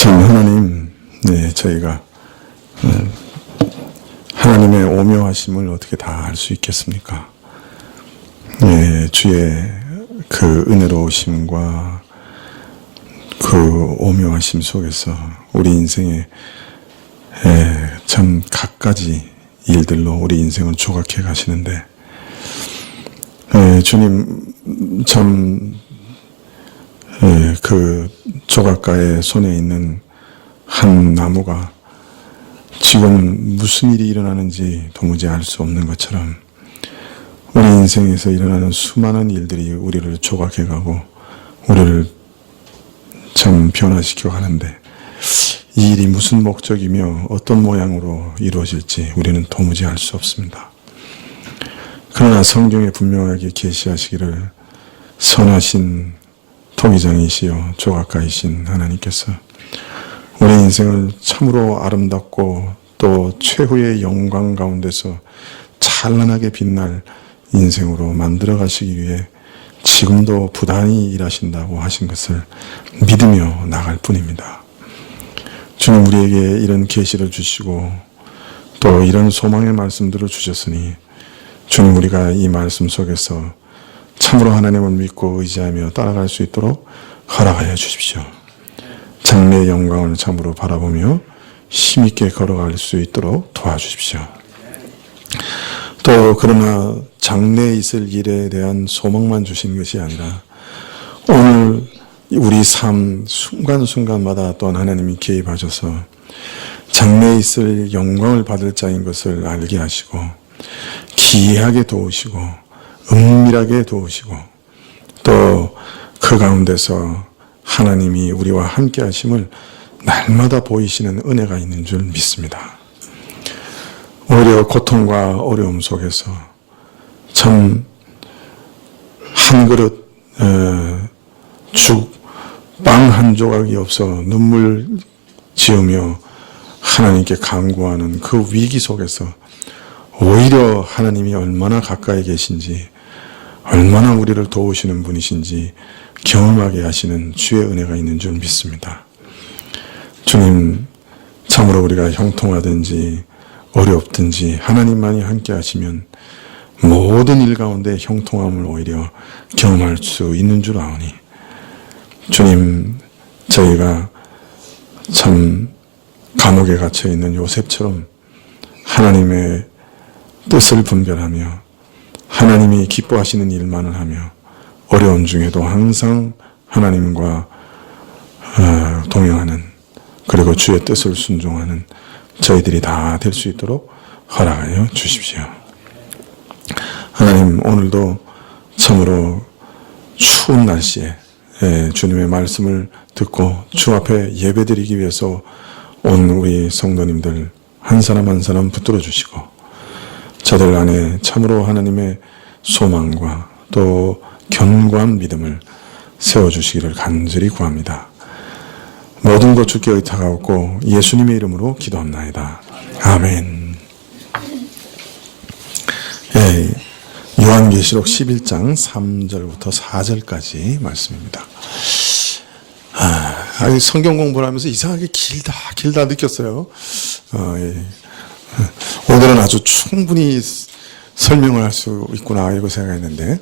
참 하나님, 저희가 하나님의 오묘하심을 어떻게 다 알 수 있겠습니까? 주의 그 은혜로우심과 그 오묘하심 속에서 우리 인생에 참 갖가지 일들로 우리 인생을 조각해 가시는데, 주님 참 그 조각가의 손에 있는 한 나무가 지금 무슨 일이 일어나는지 도무지 알 수 없는 것처럼 우리 인생에서 일어나는 수많은 일들이 우리를 조각해 가고 우리를 참 변화시켜 가는데, 이 일이 무슨 목적이며 어떤 모양으로 이루어질지 우리는 도무지 알 수 없습니다. 그러나 성경에 분명하게 계시하시기를 선하신 토기장이시여 조각가이신 하나님께서 우리 인생을 참으로 아름답고 또 최후의 영광 가운데서 찬란하게 빛날 인생으로 만들어 가시기 위해 지금도 부단히 일하신다고 하신 것을 믿으며 나갈 뿐입니다. 주님, 우리에게 이런 계시를 주시고 또 이런 소망의 말씀들을 주셨으니 주님, 우리가 이 말씀 속에서 참으로 하나님을 믿고 의지하며 따라갈 수 있도록 허락하여 주십시오. 장래의 영광을 참으로 바라보며 힘있게 걸어갈 수 있도록 도와주십시오. 또 그러나 장래에 있을 일에 대한 소망만 주신 것이 아니라 오늘 우리 삶 순간순간마다 또한 하나님이 개입하셔서 장래에 있을 영광을 받을 자인 것을 알게 하시고 기이하게 도우시고 은밀하게 도우시고 또 그 가운데서 하나님이 우리와 함께 하심을 날마다 보이시는 은혜가 있는 줄 믿습니다. 오히려 고통과 어려움 속에서 참 한 그릇 빵 한 조각이 없어 눈물 지으며 하나님께 간구하는 그 위기 속에서 오히려 하나님이 얼마나 가까이 계신지, 얼마나 우리를 도우시는 분이신지 경험하게 하시는 주의 은혜가 있는 줄 믿습니다. 주님, 참으로 우리가 형통하든지 어렵든지 하나님만이 함께 하시면 모든 일 가운데 형통함을 오히려 경험할 수 있는 줄 아오니, 주님, 저희가 참 감옥에 갇혀 있는 요셉처럼 하나님의 뜻을 분별하며 하나님이 기뻐하시는 일만을 하며 어려운 중에도 항상 하나님과 동행하는, 그리고 주의 뜻을 순종하는 저희들이 다 될 수 있도록 허락하여 주십시오. 하나님, 오늘도 참으로 추운 날씨에 주님의 말씀을 듣고 주 앞에 예배드리기 위해서 온 우리 성도님들 한 사람 한 사람 붙들어 주시고 저들 안에 참으로 하나님의 소망과 또 견고한 믿음을 세워주시기를 간절히 구합니다. 모든 것 주께 의탁하옵고 예수님의 이름으로 기도합나이다. 아멘. 요한계시록 11장 3절부터 4절까지 말씀입니다. 성경 공부를 하면서 이상하게 길다 느꼈어요. 오늘은 아주 충분히 설명을 할 수 있구나 이거 생각했는데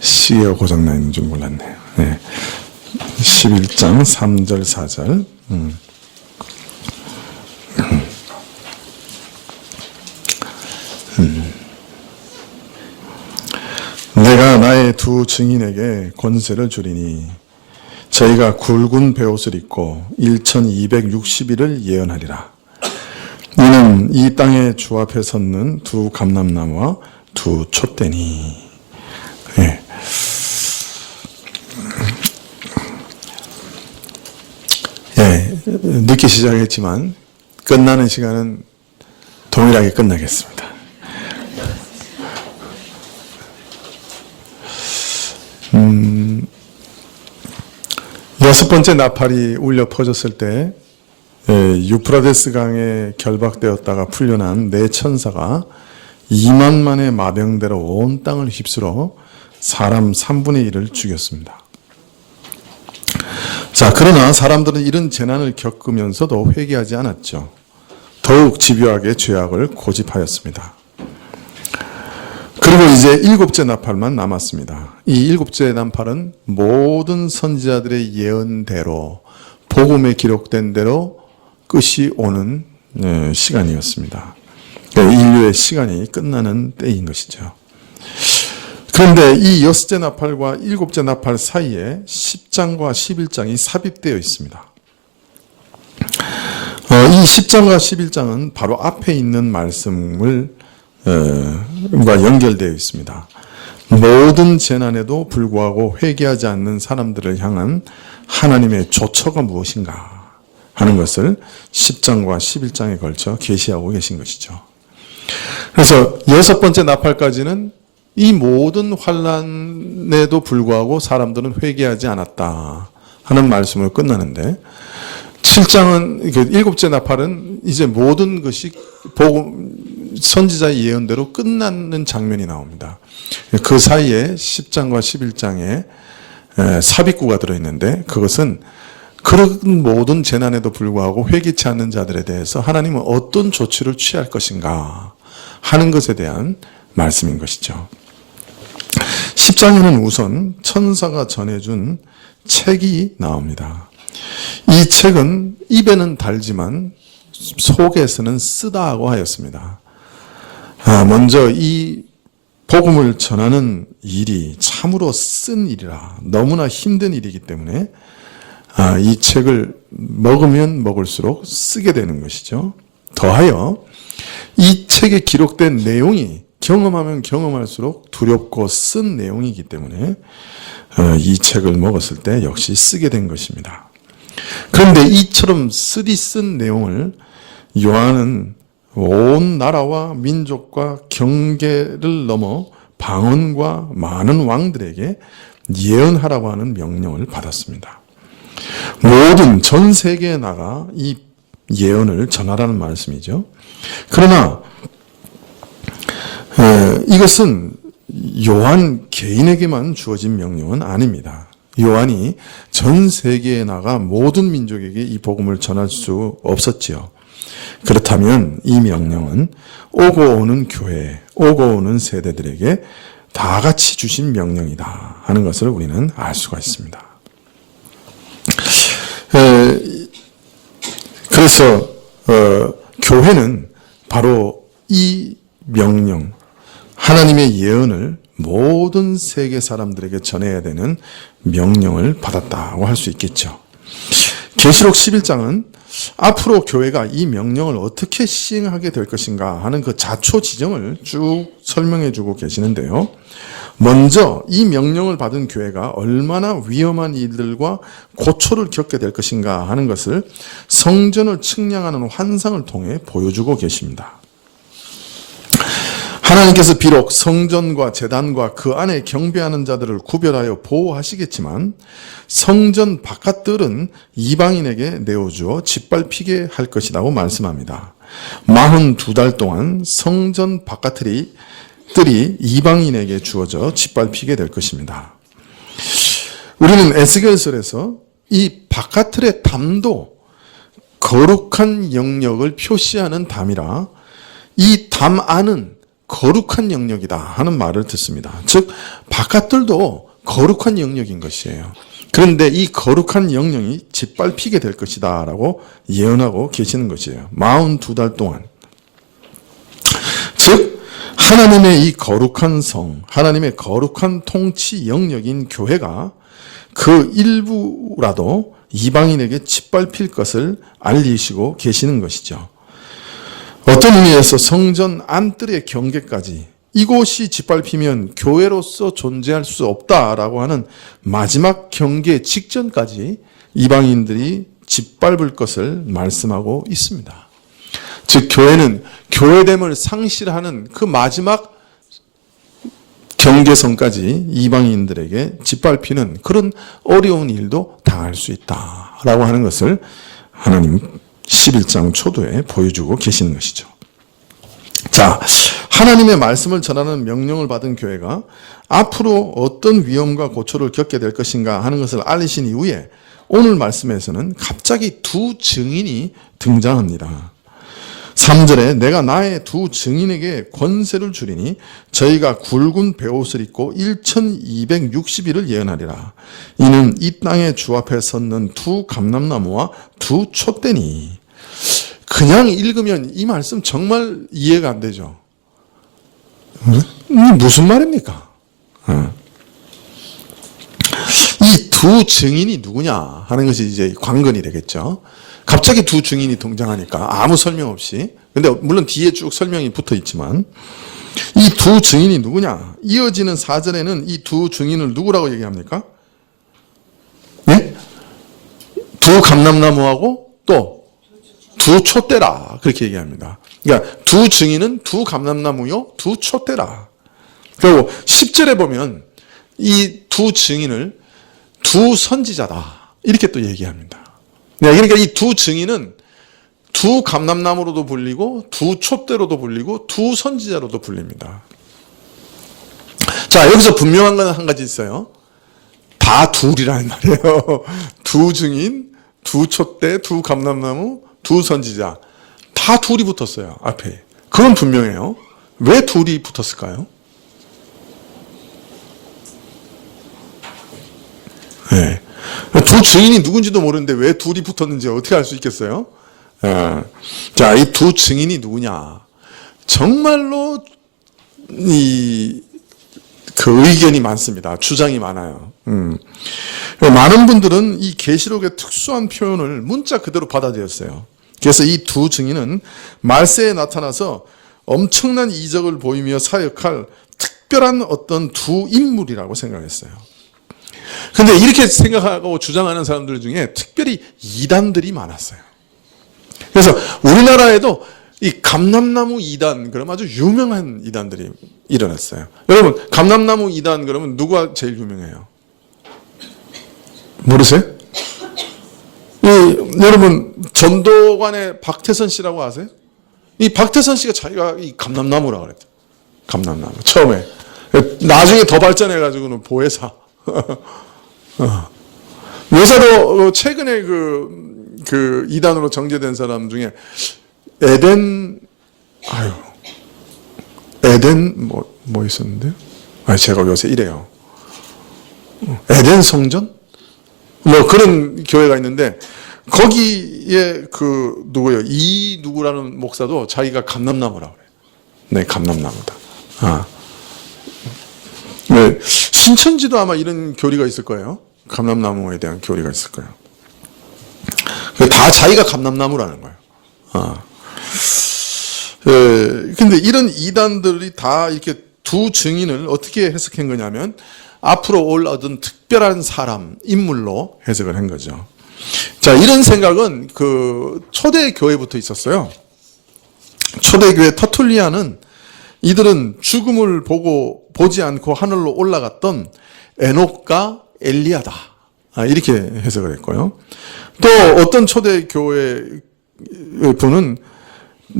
시계가 고장나 있는 줄 몰랐네요. 11장 3절 4절 내가 나의 두 증인에게 권세를 주리니 저희가 굵은 베옷을 입고 1260일을 예언하리라. 이는 이 땅의 주 앞에 섰는 두 감람나무와 두 촛대니. 늦게 시작했지만 끝나는 시간은 동일하게 끝나겠습니다. 여섯 번째 나팔이 울려 퍼졌을 때 유프라데스 강에 결박되었다가 풀려난 네 천사가 2만만의 마병대로 온 땅을 휩쓸어 사람 3분의 1을 죽였습니다. 자, 그러나 사람들은 이런 재난을 겪으면서도 회개하지 않았죠. 더욱 집요하게 죄악을 고집하였습니다. 그리고 이제 일곱째 나팔만 남았습니다. 이 일곱째 나팔은 모든 선지자들의 예언대로, 복음에 기록된 대로 끝이 오는 시간이었습니다. 인류의 시간이 끝나는 때인 것이죠. 그런데 이 여섯째 나팔과 일곱째 나팔 사이에 10장과 11장이 삽입되어 있습니다. 이 10장과 11장은 바로 앞에 있는 말씀을 과 연결되어 있습니다. 모든 재난에도 불구하고 회개하지 않는 사람들을 향한 하나님의 조처가 무엇인가 하는 것을 10장과 11장에 걸쳐 계시하고 계신 것이죠. 그래서 여섯 번째 나팔까지는 이 모든 환난에도 불구하고 사람들은 회개하지 않았다 하는 말씀으로 끝나는데, 7장은, 일곱째 나팔은 이제 모든 것이 선지자의 예언대로 끝나는 장면이 나옵니다. 그 사이에 10장과 11장에 삽입구가 들어있는데, 그것은 그런 모든 재난에도 불구하고 회개치 않는 자들에 대해서 하나님은 어떤 조치를 취할 것인가 하는 것에 대한 말씀인 것이죠. 10장에는 우선 천사가 전해준 책이 나옵니다. 이 책은 입에는 달지만 속에서는 쓰다하고 하였습니다. 먼저 이 복음을 전하는 일이 참으로 쓴 일이라, 너무나 힘든 일이기 때문에 이 책을 먹으면 먹을수록 쓰게 되는 것이죠. 더하여 이 책에 기록된 내용이 경험하면 경험할수록 두렵고 쓴 내용이기 때문에 이 책을 먹었을 때 역시 쓰게 된 것입니다. 그런데 이처럼 쓰디쓴 내용을 요한은 온 나라와 민족과 경계를 넘어 방언과 많은 왕들에게 예언하라고 하는 명령을 받았습니다. 모든 전 세계에 나가 이 예언을 전하라는 말씀이죠. 그러나 이것은 요한 개인에게만 주어진 명령은 아닙니다. 요한이 전 세계에 나가 모든 민족에게 이 복음을 전할 수 없었지요. 그렇다면 이 명령은 오고 오는 교회, 오고 오는 세대들에게 다 같이 주신 명령이다 하는 것을 우리는 알 수가 있습니다. 그래서 교회는 바로 이 명령, 하나님의 예언을 모든 세계 사람들에게 전해야 되는 명령을 받았다고 할 수 있겠죠. 계시록 11장은 앞으로 교회가 이 명령을 어떻게 시행하게 될 것인가 하는 그 자초지정을 쭉 설명해 주고 계시는데요. 먼저 이 명령을 받은 교회가 얼마나 위험한 일들과 고초를 겪게 될 것인가 하는 것을 성전을 측량하는 환상을 통해 보여주고 계십니다. 하나님께서 비록 성전과 제단과 그 안에 경배하는 자들을 구별하여 보호하시겠지만 성전 바깥들은 이방인에게 내어주어 짓밟히게 할 것이라고 말씀합니다. 42달 동안 성전 바깥들이 이방인에게 주어져 짓밟히게 될 것입니다. 우리는 에스겔서에서 이 바깥틀의 담도 거룩한 영역을 표시하는 담이라 이 담 안은 거룩한 영역이다 하는 말을 듣습니다. 즉 바깥들도 거룩한 영역인 것이에요. 그런데 이 거룩한 영역이 짓밟히게 될 것이다 라고 예언하고 계시는 것이에요. 42달 동안. 즉 하나님의 이 거룩한 성, 하나님의 거룩한 통치 영역인 교회가 그 일부라도 이방인에게 짓밟힐 것을 알리시고 계시는 것이죠. 어떤 의미에서 성전 안뜰의 경계까지 이곳이 짓밟히면 교회로서 존재할 수 없다라고 하는 마지막 경계 직전까지 이방인들이 짓밟을 것을 말씀하고 있습니다. 즉 교회는 교회됨을 상실하는 그 마지막 경계선까지 이방인들에게 짓밟히는 그런 어려운 일도 당할 수 있다라고 하는 것을 하나님 11장 초도에 보여주고 계시는 것이죠. 자, 하나님의 말씀을 전하는 명령을 받은 교회가 앞으로 어떤 위험과 고초를 겪게 될 것인가 하는 것을 알리신 이후에 오늘 말씀에서는 갑자기 두 증인이 등장합니다. 3절에 내가 나의 두 증인에게 권세를 주리니 저희가 굵은 베옷을 입고 1260일을 예언하리라. 이는 이 땅의 주 앞에 섰는 두 감람나무와 두 촛대니. 그냥 읽으면 이 말씀 정말 이해가 안 되죠. 무슨 말입니까? 이 두 증인이 누구냐 하는 것이 이제 관건이 되겠죠. 갑자기 두 증인이 등장하니까 아무 설명 없이. 근데 물론 뒤에 쭉 설명이 붙어 있지만 이 두 증인이 누구냐? 이어지는 4절에는 이 두 증인을 누구라고 얘기합니까? 예? 두 감람나무하고 또 두 촛대라 그렇게 얘기합니다. 그러니까 두 증인은 두 감람나무요 두 촛대라. 그리고 10절에 보면 이 두 증인을 두 선지자다 이렇게 또 얘기합니다. 그러니까 이 두 증인은 두 감람나무로도 불리고 두 촛대로도 불리고 두 선지자로도 불립니다. 자, 여기서 분명한 건 한 가지 있어요. 다 둘이라는 말이에요. 두 증인, 두 촛대, 두 감람나무, 두 선지자. 다 둘이 붙었어요, 앞에. 그건 분명해요. 왜 둘이 붙었을까요? 네. 두 증인이 누군지도 모르는데 왜 둘이 붙었는지 어떻게 알 수 있겠어요? 자, 이 두 증인이 누구냐? 정말로 그 의견이 많습니다. 주장이 많아요. 많은 분들은 이 계시록의 특수한 표현을 문자 그대로 받아들였어요. 그래서 이 두 증인은 말세에 나타나서 엄청난 이적을 보이며 사역할 특별한 어떤 두 인물이라고 생각했어요. 근데 이렇게 생각하고 주장하는 사람들 중에 특별히 이단들이 많았어요. 그래서 우리나라에도 이 감람나무 이단, 그럼 아주 유명한 이단들이 일어났어요. 여러분, 감람나무 이단 그러면 누가 제일 유명해요? 모르세요? 여러분, 전도관의 박태선 씨라고 아세요? 이 박태선 씨가 자기가 이 감람나무라고 그랬죠. 감람나무. 처음에. 나중에 더 발전해가지고는 보혜사. 여사도 최근에 그 이단으로 정제된 사람 중에 에덴 뭐 있었는데요? 제가 요새 이래요. 에덴 성전? 뭐 그런 교회가 있는데 거기에 누구예요? 이 누구라는 목사도 자기가 감람나무라고 그래요. 네, 감람나무다. 네, 신천지도 아마 이런 교리가 있을 거예요. 감람나무에 대한 교리가 있을 거예요. 다 자기가 감람나무라는 거예요. 근데 이런 이단들이 다 이렇게 두 증인을 어떻게 해석한 거냐면 앞으로 올 어떤 특별한 사람, 인물로 해석을 한 거죠. 자, 이런 생각은 그 초대교회부터 있었어요. 초대교회 터툴리안은 이들은 죽음을 보지 않고 하늘로 올라갔던 에녹과 엘리야다. 이렇게 해석을 했고요. 또 어떤 초대교회 분은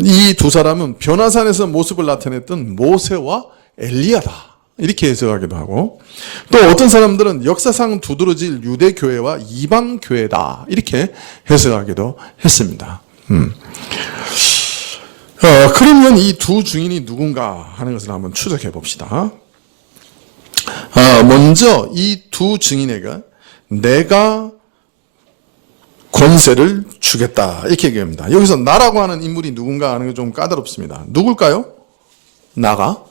이 두 사람은 변화산에서 모습을 나타냈던 모세와 엘리야다. 이렇게 해석하기도 하고, 또 어떤 사람들은 역사상 두드러질 유대교회와 이방교회다. 이렇게 해석하기도 했습니다. 그러면 이 두 증인이 누군가 하는 것을 한번 추적해 봅시다. 먼저 이 두 증인에게 내가 권세를 주겠다 이렇게 얘기합니다. 여기서 나라고 하는 인물이 누군가 하는 게 좀 까다롭습니다. 누굴까요? 나가?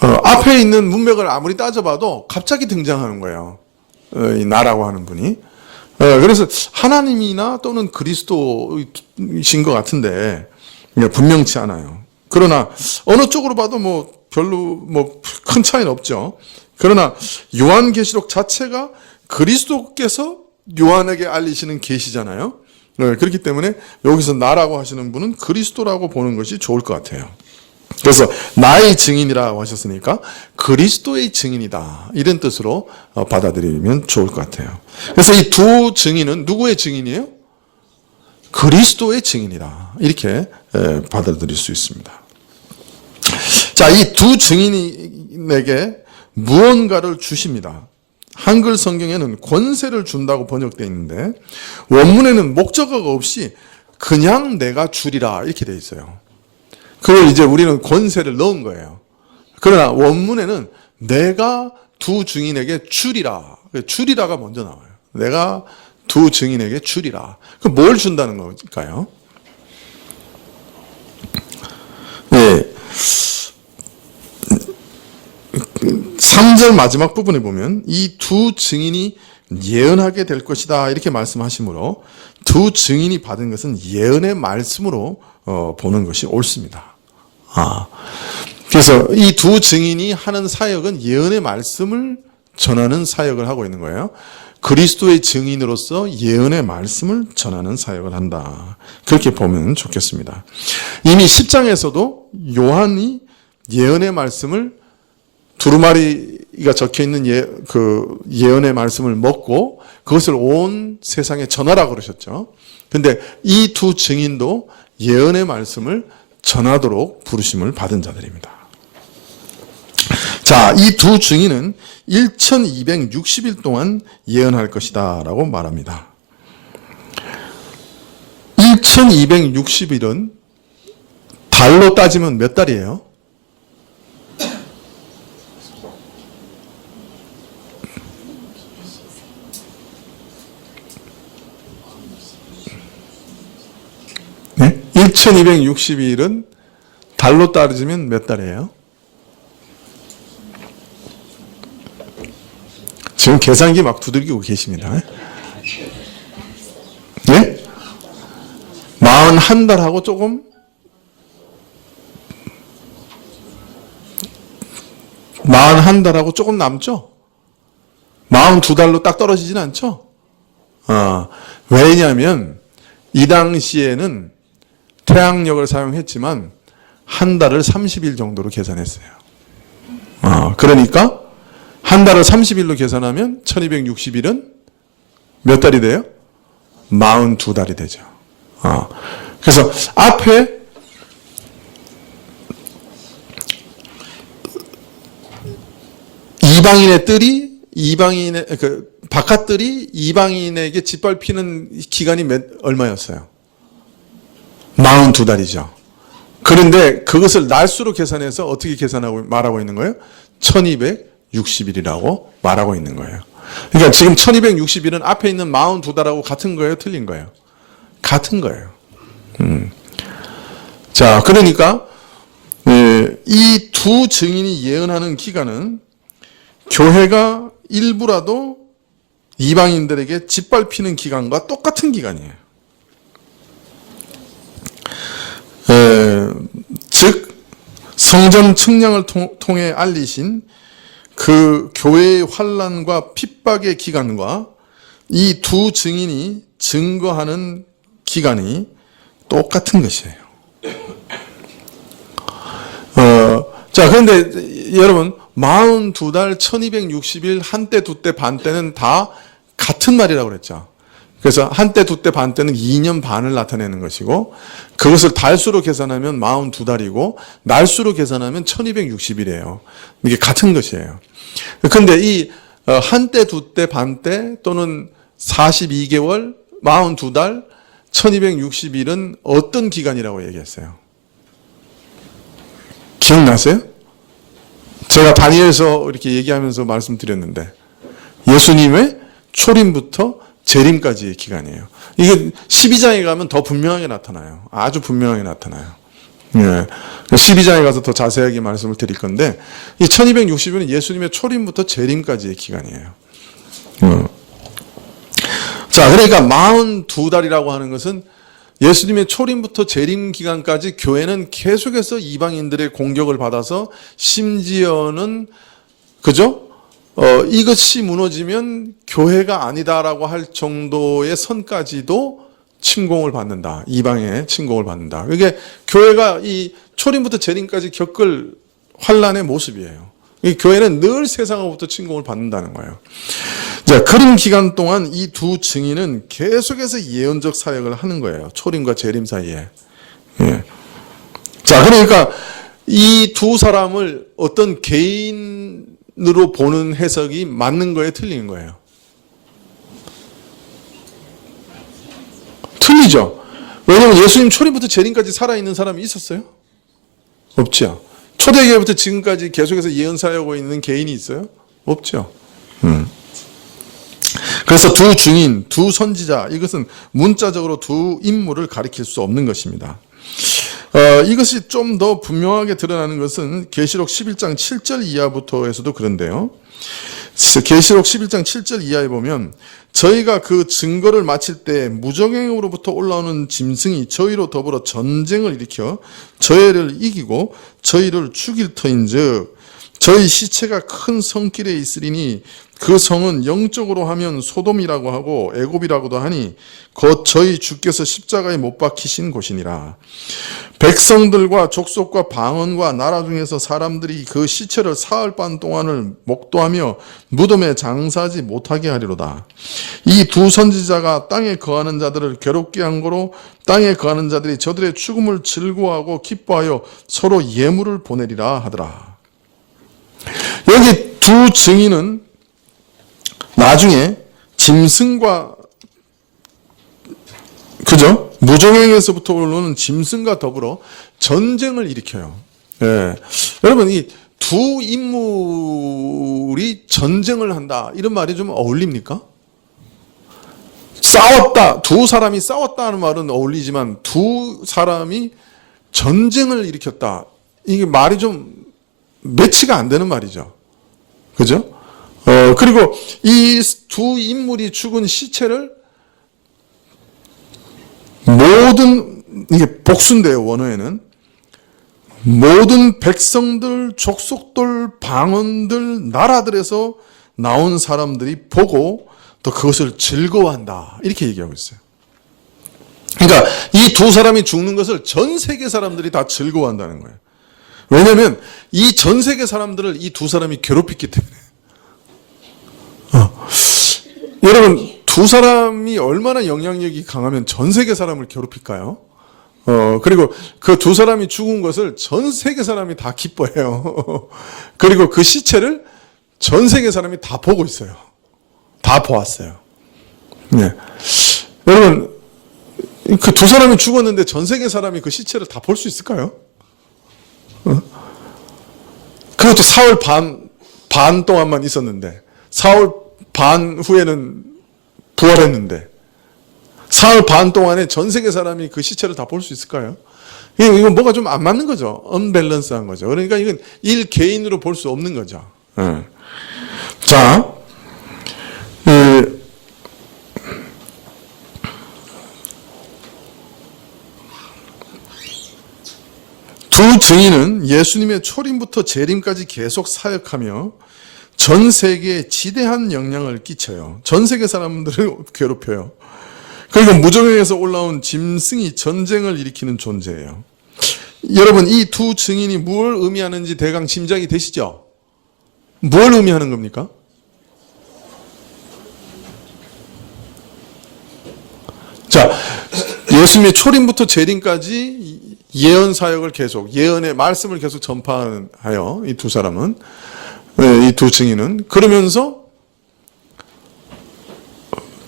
앞에 있는 문맥을 아무리 따져봐도 갑자기 등장하는 거예요. 이 나라고 하는 분이. 그래서 하나님이나 또는 그리스도이신 것 같은데 분명치 않아요. 그러나 어느 쪽으로 봐도 뭐 별로 큰 차이는 없죠. 그러나 요한계시록 자체가 그리스도께서 요한에게 알리시는 계시잖아요. 그렇기 때문에 여기서 나라고 하시는 분은 그리스도라고 보는 것이 좋을 것 같아요. 그래서 나의 증인이라고 하셨으니까 그리스도의 증인이다 이런 뜻으로 받아들이면 좋을 것 같아요. 그래서 이 두 증인은 누구의 증인이에요? 그리스도의 증인이다 이렇게 받아들일 수 있습니다. 자, 이 두 증인에게 무언가를 주십니다. 한글 성경에는 권세를 준다고 번역되어 있는데 원문에는 목적어가 없이 그냥 내가 주리라 이렇게 되어 있어요. 그걸 이제 우리는 권세를 넣은 거예요. 그러나 원문에는 내가 두 증인에게 주리라. 주리라가 먼저 나와요. 내가 두 증인에게 주리라. 그럼 뭘 준다는 걸까요? 네. 3절 마지막 부분에 보면 이 두 증인이 예언하게 될 것이다 이렇게 말씀하시므로 두 증인이 받은 것은 예언의 말씀으로 보는 것이 옳습니다. 그래서 이 두 증인이 하는 사역은 예언의 말씀을 전하는 사역을 하고 있는 거예요. 그리스도의 증인으로서 예언의 말씀을 전하는 사역을 한다. 그렇게 보면 좋겠습니다. 이미 10장에서도 요한이 예언의 말씀을 두루마리가 적혀있는 예언의 말씀을 먹고 그것을 온 세상에 전하라 그러셨죠. 근데 이 두 증인도 예언의 말씀을 전하도록 부르심을 받은 자들입니다. 자, 이 두 증인은 1260일 동안 예언할 것이다 라고 말합니다. 1260일은 달로 따지면 몇 달이에요? 네? 1260일은 달로 따지면 몇 달이에요? 지금 계산기 막 두들기고 계십니다. 네? 41달하고 조금 41달하고 조금 남죠? 42달로 딱 떨어지진 않죠? 왜냐하면 이 당시에는 태양력을 사용했지만 한 달을 30일 정도로 계산했어요. 그러니까 한 달을 30일로 계산하면 1260일은 몇 달이 돼요? 42달이 되죠. 그래서 앞에 바깥들이 이방인에게 짓밟히는 기간이 얼마였어요? 42달이죠. 그런데 그것을 날수로 계산해서 어떻게 말하고 있는 거예요? 1260일이라고 말하고 있는 거예요. 그러니까 지금 1260일은 앞에 있는 42달하고 같은 거예요? 틀린 거예요? 같은 거예요. 자, 그러니까 이 두 증인이 예언하는 기간은 교회가 일부라도 이방인들에게 짓밟히는 기간과 똑같은 기간이에요. 즉 성전 측량을 통해 알리신 그 교회의 환난과 핍박의 기간과 이 두 증인이 증거하는 기간이 똑같은 것이에요. 자, 그런데 여러분 42달 1260일 한때 두때 반때는 다 같은 말이라고 그랬죠. 그래서 한때 두때 반때는 2년 반을 나타내는 것이고 그것을 달수로 계산하면 42달이고 날수로 계산하면 1260일이에요. 이게 같은 것이에요. 그런데 이 한때 두때 반때 또는 42개월 42달 1260일은 어떤 기간이라고 얘기했어요? 기억나세요? 제가 다니엘서 이렇게 얘기하면서 말씀드렸는데 예수님의 초림부터 재림까지의 기간이에요. 이게 12장에 가면 더 분명하게 나타나요. 아주 분명하게 나타나요. 12장에 가서 더 자세하게 말씀을 드릴 건데 이 1260일은 예수님의 초림부터 재림까지의 기간이에요. 자, 그러니까 42달이라고 하는 것은 예수님의 초림부터 재림 기간까지 교회는 계속해서 이방인들의 공격을 받아서 심지어는 그죠? 이것이 무너지면 교회가 아니다라고 할 정도의 선까지도 침공을 받는다. 이방의 침공을 받는다. 이게 교회가 이 초림부터 재림까지 겪을 환란의 모습이에요. 이 교회는 늘 세상으로부터 침공을 받는다는 거예요. 자, 그런 기간 동안 이 두 증인은 계속해서 예언적 사역을 하는 거예요. 초림과 재림 사이에. 자, 그러니까 이 두 사람을 어떤 개인의 증인으로 보는 해석이 맞는 거예요? 틀린 거예요? 틀리죠. 왜냐하면 예수님 초림부터 재림까지 살아있는 사람이 있었어요? 없죠. 초대교회부터 지금까지 계속해서 예언사하고 있는 개인이 있어요? 없죠. 그래서 두 증인, 두 선지자, 이것은 문자적으로 두 인물을 가리킬 수 없는 것입니다. 이것이 좀 더 분명하게 드러나는 것은 계시록 11장 7절 이하부터에서도 그런데요. 계시록 11장 7절 이하에 보면 저희가 그 증거를 마칠 때 무정행으로부터 올라오는 짐승이 저희로 더불어 전쟁을 일으켜 저희를 이기고 저희를 죽일 터인즉 저희 시체가 큰 성길에 있으리니 그 성은 영적으로 하면 소돔이라고 하고 애굽이라고도 하니 곧 저희 주께서 십자가에 못 박히신 곳이니라. 백성들과 족속과 방언과 나라 중에서 사람들이 그 시체를 사흘 반 동안을 목도하며 무덤에 장사하지 못하게 하리로다. 이 두 선지자가 땅에 거하는 자들을 괴롭게 한 거로 땅에 거하는 자들이 저들의 죽음을 즐거워하고 기뻐하여 서로 예물을 보내리라 하더라. 여기 두 증인은 나중에 짐승과 그죠? 무정행에서부터 올라오는 짐승과 더불어 전쟁을 일으켜요. 예. 여러분, 이 두 인물이 전쟁을 한다. 이런 말이 좀 어울립니까? 싸웠다. 두 사람이 싸웠다 하는 말은 어울리지만 두 사람이 전쟁을 일으켰다. 이게 말이 좀 매치가 안 되는 말이죠. 그죠? 그리고 이 두 인물이 죽은 시체를 모든, 이게 복수인데요, 원어에는. 모든 백성들, 족속들, 방언들, 나라들에서 나온 사람들이 보고 또 그것을 즐거워한다. 이렇게 얘기하고 있어요. 그러니까 이 두 사람이 죽는 것을 전 세계 사람들이 다 즐거워한다는 거예요. 왜냐하면 이 전 세계 사람들을 이 두 사람이 괴롭혔기 때문에. 여러분, 두 사람이 얼마나 영향력이 강하면 전 세계 사람을 괴롭힐까요? 그리고 그 두 사람이 죽은 것을 전 세계 사람이 다 기뻐해요. 그리고 그 시체를 전 세계 사람이 다 보고 있어요. 다 보았어요. 네. 여러분, 그 두 사람이 죽었는데 전 세계 사람이 그 시체를 다 볼 수 있을까요? 그것도 사흘 반 동안만 있었는데, 사흘 반 후에는 부활했는데, 사흘 반 동안에 전 세계 사람이 그 시체를 다 볼 수 있을까요? 이건 뭐가 좀 안 맞는 거죠. 언밸런스한 거죠. 그러니까 이건 일 개인으로 볼 수 없는 거죠. 자, 두 증인은 예수님의 초림부터 재림까지 계속 사역하며 전 세계에 지대한 영향을 끼쳐요. 전 세계 사람들을 괴롭혀요. 그리고 무정행에서 올라온 짐승이 전쟁을 일으키는 존재예요. 여러분, 이 두 증인이 뭘 의미하는지 대강 짐작이 되시죠? 뭘 의미하는 겁니까? 자, 예수님의 초림부터 재림까지 예언 사역을 계속, 예언의 말씀을 계속 전파하여 이 두 사람은, 이 두 증인은 그러면서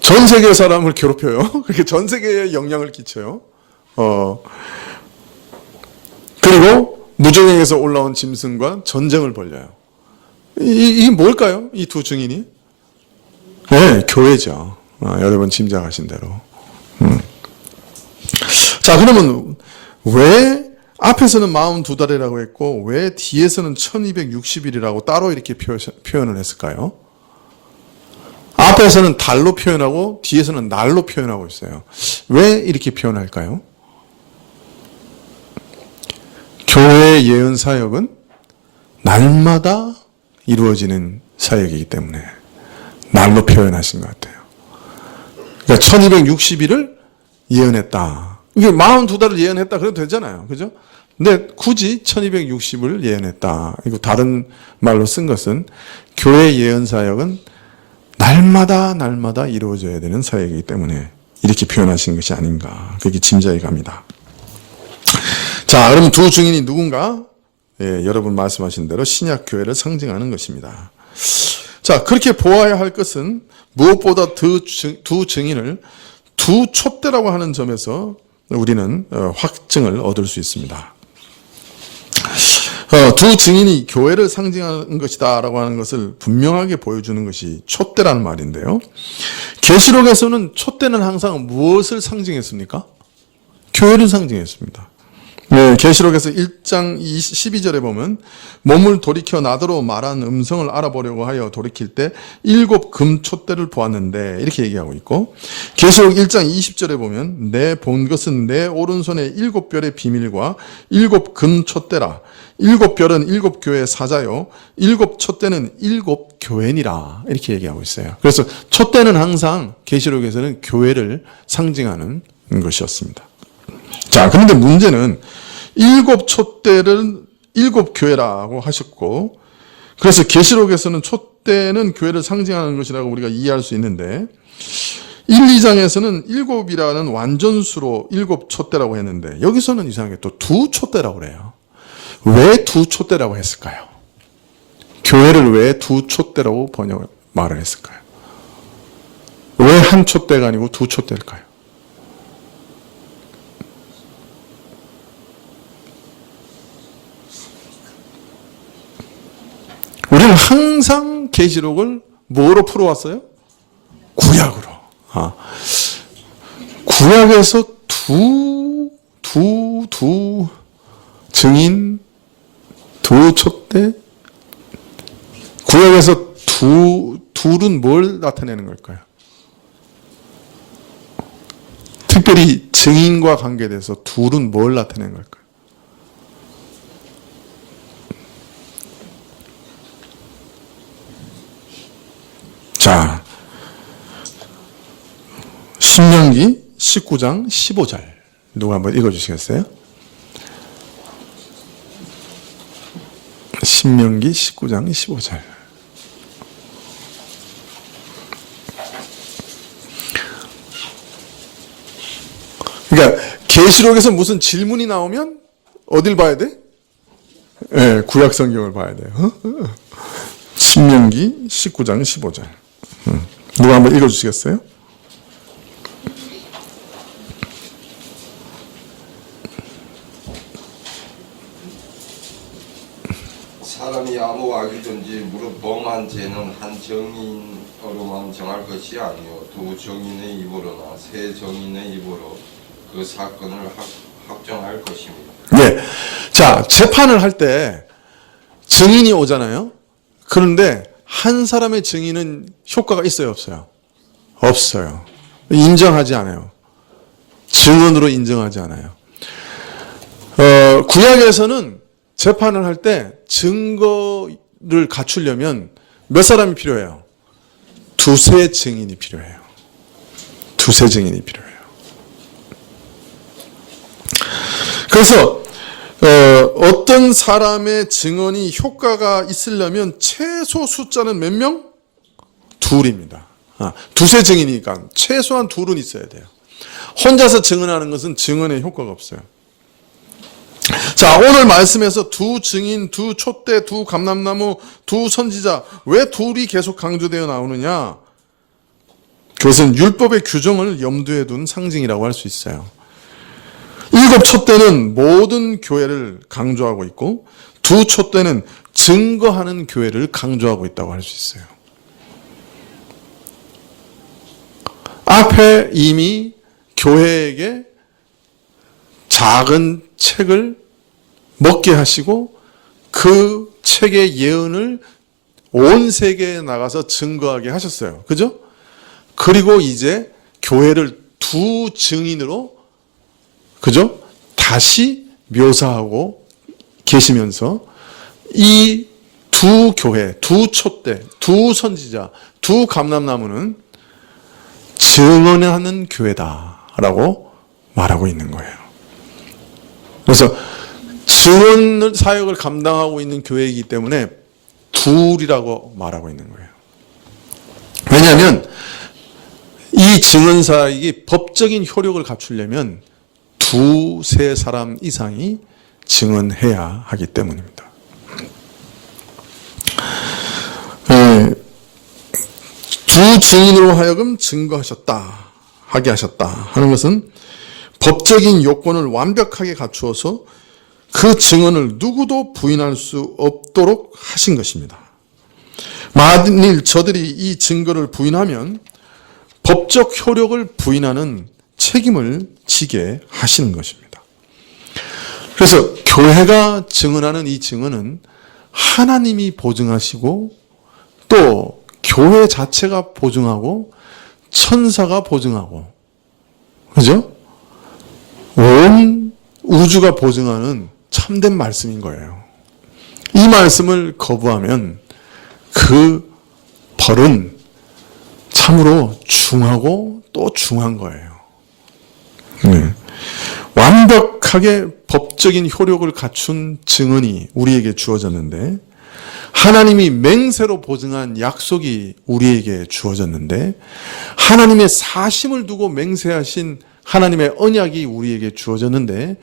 전 세계 사람을 괴롭혀요. 그렇게 전 세계에 영향을 끼쳐요. 그리고 무정행에서 올라온 짐승과 전쟁을 벌여요. 이게 뭘까요? 이 두 증인이? 네, 교회죠. 여러분 짐작하신 대로. 자, 그러면 왜 앞에서는 42달이라고 했고 왜 뒤에서는 1260일이라고 따로 이렇게 표현을 했을까요? 앞에서는 달로 표현하고 뒤에서는 날로 표현하고 있어요. 왜 이렇게 표현할까요? 교회의 예언 사역은 날마다 이루어지는 사역이기 때문에 날로 표현하신 것 같아요. 그러니까 1260일을 예언했다. 이게 42달을 예언했다 그래도 되잖아요. 그죠? 근데 굳이 1260을 예언했다. 이거 다른 말로 쓴 것은 교회 예언 사역은 날마다 이루어져야 되는 사역이기 때문에 이렇게 표현하신 것이 아닌가. 그렇게 짐작이 갑니다. 자, 그럼 두 증인이 누군가? 여러분 말씀하신 대로 신약 교회를 상징하는 것입니다. 자, 그렇게 보아야 할 것은 무엇보다 두 증인을 두 촛대라고 하는 점에서 우리는 확증을 얻을 수 있습니다. 두 증인이 교회를 상징하는 것이다 라고 하는 것을 분명하게 보여주는 것이 촛대라는 말인데요. 계시록에서는 촛대는 항상 무엇을 상징했습니까? 교회를 상징했습니다. 네, 계시록에서 1장 12절에 보면 몸을 돌이켜 나더러 말한 음성을 알아보려고 하여 돌이킬 때 7 금촛대를 보았는데 이렇게 얘기하고 있고, 계시록 1장 20절에 보면 내 본 것은 내 오른손에 7별의 비밀과 7 금촛대라. 7별은 7 교회의 사자요 7 촛대는 7 교회니라 이렇게 얘기하고 있어요. 그래서 촛대는 항상 계시록에서는 교회를 상징하는 것이었습니다. 자, 그런데 문제는 7 촛대를 7 교회라고 하셨고, 그래서 계시록에서는 촛대는 교회를 상징하는 것이라고 우리가 이해할 수 있는데 1, 2장에서는 7이라는 완전수로 7 촛대라고 했는데 여기서는 이상하게 또 2 촛대라고 그래요. 왜 2 촛대라고 했을까요? 교회를 왜 2 촛대라고 말을 했을까요? 왜 한 촛대가 아니고 2 촛대일까요? 우리는 항상 계시록을 뭐로 풀어왔어요? 구약으로. 구약에서 두 증인, 2 촛대. 구약에서 둘은 뭘 나타내는 걸까요? 특별히 증인과 관계돼서 둘은 뭘 나타내는 걸까요? 자, 신명기 19장 15절 누가 한번 읽어주시겠어요? 신명기 19장 15절. 그러니까 계시록에서 무슨 질문이 나오면 어딜 봐야 돼? 네, 구약 성경을 봐야 돼요. 신명기 19장 15절. 누가 한번 읽어주시겠어요? 사람이 아무 악이든지 무릇 범한 죄는 한 정인으로만 정할 것이 아니요 2 정인의 입으로나 3 정인의 입으로 그 사건을 확정할 것입니다. 네. 자, 재판을 할 때 증인이 오잖아요. 그런데 한 사람의 증인은 효과가 있어요, 없어요? 없어요. 인정하지 않아요. 증언으로 인정하지 않아요. 구약에서는 재판을 할 때 증거를 갖추려면 몇 사람이 필요해요? 2세 증인이 필요해요. 2세 증인이 필요해요. 그래서 어떤 사람의 증언이 효과가 있으려면 최소 숫자는 몇 명? 2입니다. 2세 증인이니까 최소한 2은 있어야 돼요. 혼자서 증언하는 것은 증언에 효과가 없어요. 자, 오늘 말씀에서 2 증인, 2 촛대, 2 감람나무, 2 선지자, 왜 2이 계속 강조되어 나오느냐? 그것은 율법의 규정을 염두에 둔 상징이라고 할 수 있어요. 7 촛대는 모든 교회를 강조하고 있고 2 촛대는 증거하는 교회를 강조하고 있다고 할 수 있어요. 앞에 이미 교회에게 작은 책을 먹게 하시고 그 책의 예언을 온 세계에 나가서 증거하게 하셨어요. 그죠? 그리고 이제 교회를 2 증인으로, 그죠? 다시 묘사하고 계시면서 이 2 교회, 2 촛대, 2 선지자, 2 감람나무는 증언하는 교회다라고 말하고 있는 거예요. 그래서 증언 사역을 감당하고 있는 교회이기 때문에 2이라고 말하고 있는 거예요. 왜냐하면 이 증언 사역이 법적인 효력을 갖추려면 2, 3 사람 이상이 증언해야 하기 때문입니다. 예, 두 증인으로 하여금 증거하셨다, 하게 하셨다 하는 것은 법적인 요건을 완벽하게 갖추어서 그 증언을 누구도 부인할 수 없도록 하신 것입니다. 만일 저들이 이 증거를 부인하면 법적 효력을 부인하는 책임을 지게 하시는 것입니다. 그래서 교회가 증언하는 이 증언은 하나님이 보증하시고 또 교회 자체가 보증하고 천사가 보증하고, 그죠? 온 우주가 보증하는 참된 말씀인 거예요. 이 말씀을 거부하면 그 벌은 참으로 중하고 또 중한 거예요. 네. 완벽하게 법적인 효력을 갖춘 증언이 우리에게 주어졌는데, 하나님이 맹세로 보증한 약속이 우리에게 주어졌는데, 하나님의 사심을 두고 맹세하신 하나님의 언약이 우리에게 주어졌는데,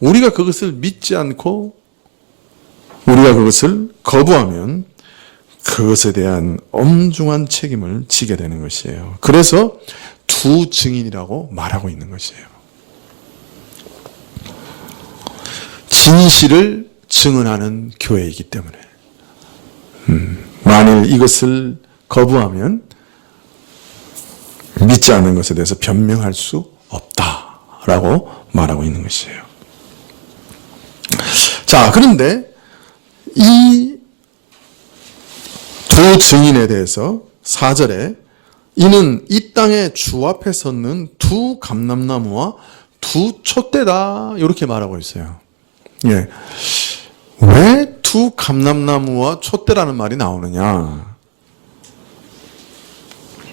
우리가 그것을 믿지 않고 우리가 그것을 거부하면 그것에 대한 엄중한 책임을 지게 되는 것이에요. 그래서 두 증인이라고 말하고 있는 것이에요. 진실을 증언하는 교회이기 때문에 만일 이것을 거부하면 믿지 않는 것에 대해서 변명할 수 없다라고 말하고 있는 것이에요. 자, 그런데 이 두 증인에 대해서 4절에 이는 이 땅에 주 앞에 섰는 두 감람나무와 두 촛대다 이렇게 말하고 있어요. 예. 왜 두 감람나무와 촛대라는 말이 나오느냐?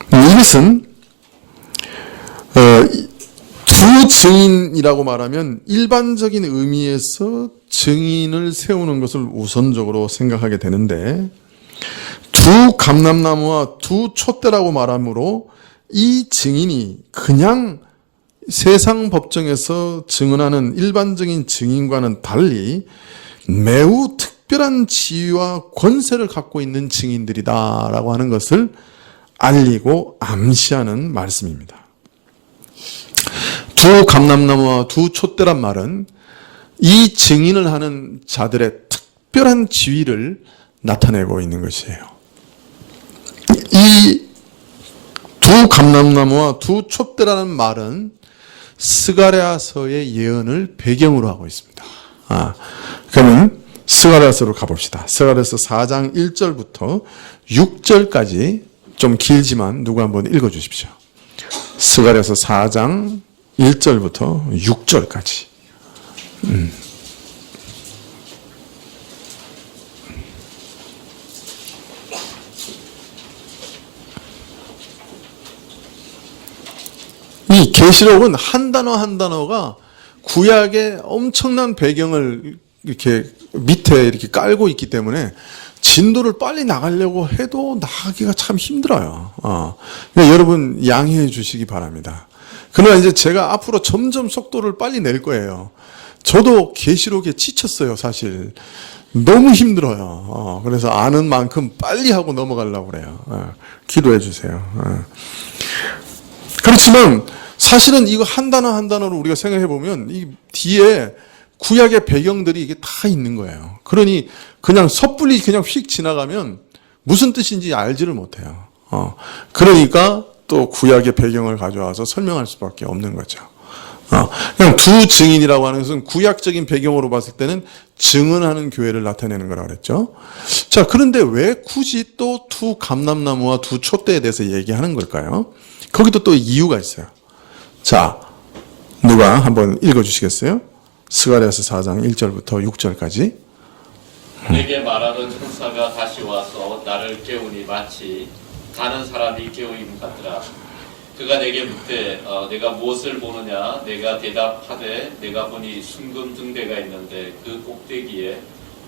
이것은 두 증인이라고 말하면 일반적인 의미에서 증인을 세우는 것을 우선적으로 생각하게 되는데, 두 감람나무와 두 촛대라고 말하므로 이 증인이 그냥 세상 법정에서 증언하는 일반적인 증인과는 달리 매우 특별한 지위와 권세를 갖고 있는 증인들이다라고 하는 것을 알리고 암시하는 말씀입니다. 두 감람나무와 두 촛대란 말은 이 증인을 하는 자들의 특별한 지위를 나타내고 있는 것이에요. 이 두 감람나무와 두 촛대라는 말은 스가랴서의 예언을 배경으로 하고 있습니다. 그러면 스가랴서로 가봅시다. 스가랴서 4장 1절부터 6절까지 좀 길지만 누구 한번 읽어주십시오. 스가랴서 4장 1절부터 6절까지. 이 계시록은 한 단어 한 단어가 구약의 엄청난 배경을 이렇게 밑에 이렇게 깔고 있기 때문에 진도를 빨리 나가려고 해도 나가기가 참 힘들어요. 그러니까 여러분 양해해 주시기 바랍니다. 그러나 이제 제가 앞으로 점점 속도를 빨리 낼 거예요. 저도 계시록에 지쳤어요, 사실. 너무 힘들어요. 그래서 아는 만큼 빨리 하고 넘어가려고 그래요. 기도해 주세요. 그렇지만 사실은 이거 한 단어 한 단어로 우리가 생각해 보면 이 뒤에 구약의 배경들이 이게 다 있는 거예요. 그러니 그냥 섣불리 그냥 휙 지나가면 무슨 뜻인지 알지를 못해요. 그러니까 또 구약의 배경을 가져와서 설명할 수밖에 없는 거죠. 그냥 두 증인이라고 하는 것은 구약적인 배경으로 봤을 때는 증언하는 교회를 나타내는 거라고 그랬죠. 자, 그런데 왜 굳이 또 두 감람나무와 두 촛대에 대해서 얘기하는 걸까요? 거기도 또 이유가 있어요. 자, 누가 한번 읽어주시겠어요? 스가랴서 4장 1절부터 6절까지. 내게 말하는 천사가 다시 와서 나를 깨우니 마치 가는 사람이 깨우임 같더라. 그가 내게 묻되 내가 무엇을 보느냐? 내가 대답하되 내가 보니 순금 등대가 있는데 그 꼭대기에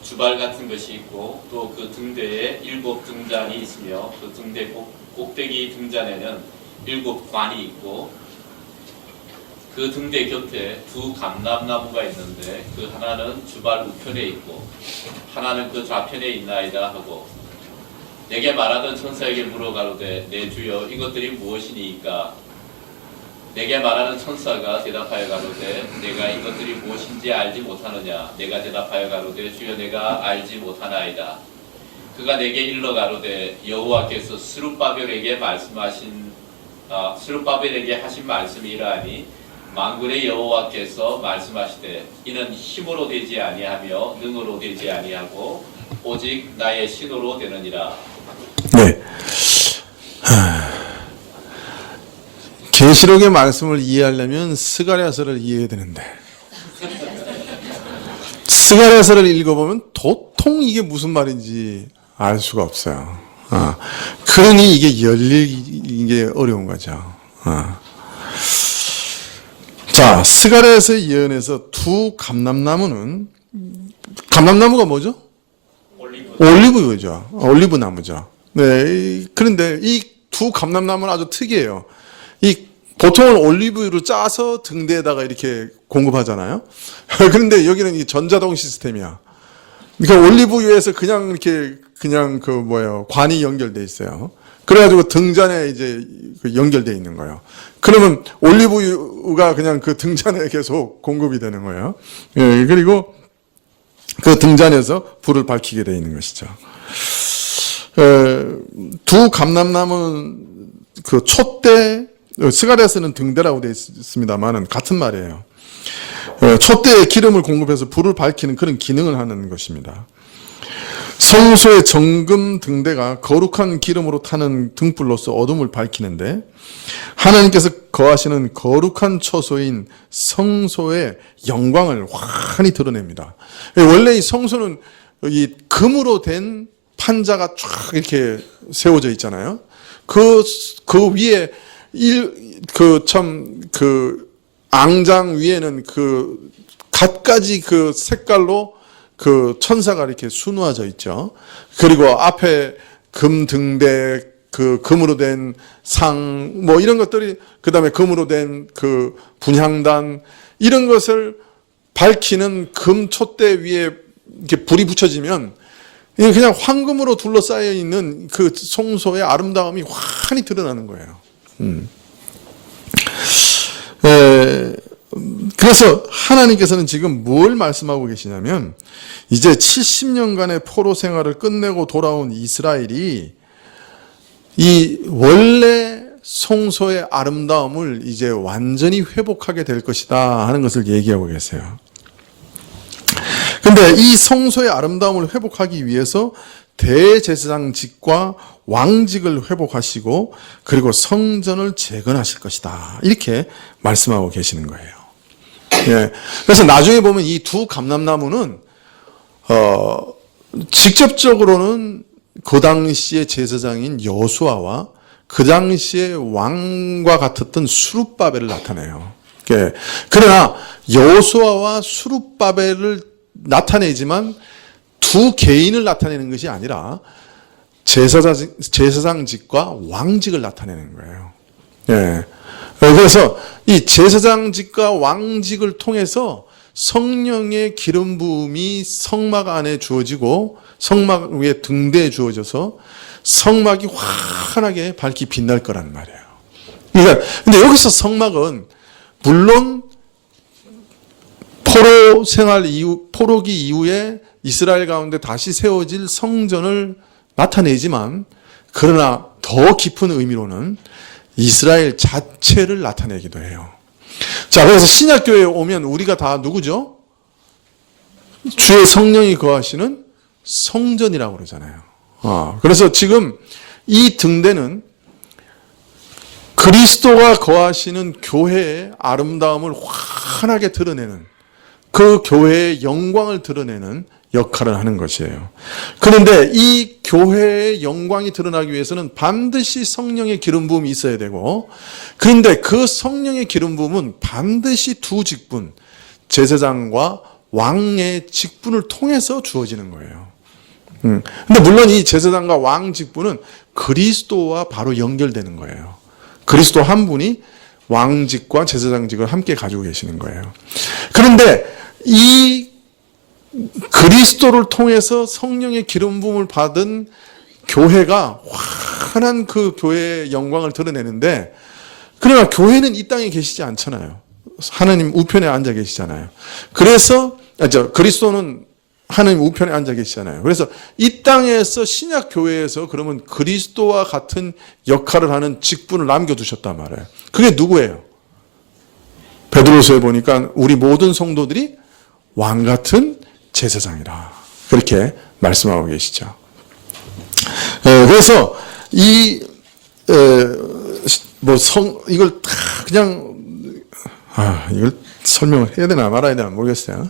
주발 같은 것이 있고 또 그 등대에 7 등잔이 있으며 그 등대 꼭대기 등잔에는 7 관이 있고 그 등대 곁에 두 감람나무가 있는데 그 하나는 주발 우편에 있고 하나는 그 좌편에 있나이다 하고 내게 말하던 천사에게 물어가로되 내 주여 이것들이 무엇이니이까 내게 말하는 천사가 대답하여 가로되 내가 이것들이 무엇인지 알지 못하느냐 내가 대답하여 가로되 주여 내가 알지 못하나이다. 그가 내게 일러 가로되 여호와께서 스룹바벨에게 하신 말씀이 이러하니 만군의 여호와께서 말씀하시되 이는 힘으로 되지 아니하며 능으로 되지 아니하고 오직 나의 신으로 되느니라. 네. 계시록의 말씀을 이해하려면 스가랴서를 이해해야 되는데 스가랴서를 읽어보면 도통 이게 무슨 말인지 알 수가 없어요. 그러니 이게 열리기 어려운 거죠. 자, 스가랴서 예언에서 두 감람나무는 감람나무가 뭐죠? 올리브유죠. 올리브 나무죠. 네. 그런데 이 두 감람나무는 아주 특이해요. 보통은 올리브유를 짜서 등대에다가 이렇게 공급하잖아요. 그런데 여기는 이 전자동 시스템이야. 그러니까 올리브유에서 그냥 이렇게 관이 연결돼 있어요. 그래가지고 등잔에 이제 연결돼 있는 거예요. 그러면 올리브유가 그냥 그 등잔에 계속 공급이 되는 거예요. 예, 그리고 그 등잔에서 불을 밝히게 되어 있는 것이죠. 두 감람나무는 그 촛대, 스가랴서는 등대라고 되어 있습니다만은 같은 말이에요. 촛대에 기름을 공급해서 불을 밝히는 그런 기능을 하는 것입니다. 성소의 정금 등대가 거룩한 기름으로 타는 등불로서 어둠을 밝히는데 하나님께서 거하시는 거룩한 처소인 성소의 영광을 환히 드러냅니다. 원래 이 성소는 이 금으로 된 판자가 쫙 이렇게 세워져 있잖아요. 그 위에 앙장 위에는 갖가지 색깔로 천사가 이렇게 수놓아져 있죠. 그리고 앞에 금 등대, 금으로 된 상, 이런 것들이, 그 다음에 금으로 된 분향단, 이런 것을 밝히는 금 촛대 위에 이렇게 불이 붙여지면, 그냥 황금으로 둘러싸여 있는 그 성소의 아름다움이 환히 드러나는 거예요. 그래서 하나님께서는 지금 뭘 말씀하고 계시냐면 이제 70년간의 포로 생활을 끝내고 돌아온 이스라엘이 이 원래 성소의 아름다움을 이제 완전히 회복하게 될 것이다 하는 것을 얘기하고 계세요. 근데 이 성소의 아름다움을 회복하기 위해서 대제사장직과 왕직을 회복하시고 그리고 성전을 재건하실 것이다. 이렇게 말씀하고 계시는 거예요. 예. 그래서 나중에 보면 이 두 감람나무는 직접적으로는 그 당시의 제사장인 여수아와 그 당시의 왕과 같았던 수룹바벨을 나타내요. 예. 그러나 여수아와 수룹바벨을 나타내지만 두 개인을 나타내는 것이 아니라 제사장직과 왕직을 나타내는 거예요. 예. 그래서 이 제사장직과 왕직을 통해서 성령의 기름 부음이 성막 안에 주어지고 성막 위에 등대에 주어져서 성막이 환하게 밝게 빛날 거란 말이에요. 그러니까 근데 여기서 성막은 물론 포로 생활 이후, 포로기 이후에 이스라엘 가운데 다시 세워질 성전을 나타내지만 그러나 더 깊은 의미로는 이스라엘 자체를 나타내기도 해요. 자, 그래서 신약교회에 오면 우리가 다 누구죠? 주의 성령이 거하시는 성전이라고 그러잖아요. 그래서 지금 이 등대는 그리스도가 거하시는 교회의 아름다움을 환하게 드러내는 그 교회의 영광을 드러내는 역할을 하는 것이에요. 그런데 이 교회의 영광이 드러나기 위해서는 반드시 성령의 기름 부음이 있어야 되고, 그런데 그 성령의 기름 부음은 반드시 두 직분, 제사장과 왕의 직분을 통해서 주어지는 거예요. 근데 물론 이 제사장과 왕 직분은 그리스도와 바로 연결되는 거예요. 그리스도 한 분이 왕직과 제사장직을 함께 가지고 계시는 거예요. 그런데 이 그리스도를 통해서 성령의 기름 부음을 받은 교회가 환한 그 교회의 영광을 드러내는데, 그러나 교회는 이 땅에 계시지 않잖아요. 하나님 우편에 앉아 계시잖아요. 그래서 그리스도는 하나님 우편에 앉아 계시잖아요. 그래서 이 땅에서 신약 교회에서 그러면 그리스도와 같은 역할을 하는 직분을 남겨두셨단 말이에요. 그게 누구예요? 베드로서에 보니까 우리 모든 성도들이 왕 같은 제사장이라 그렇게 말씀하고 계시죠. 그래서 이걸 다 그냥 이걸 설명을 해야 되나 말아야 되나 모르겠어요.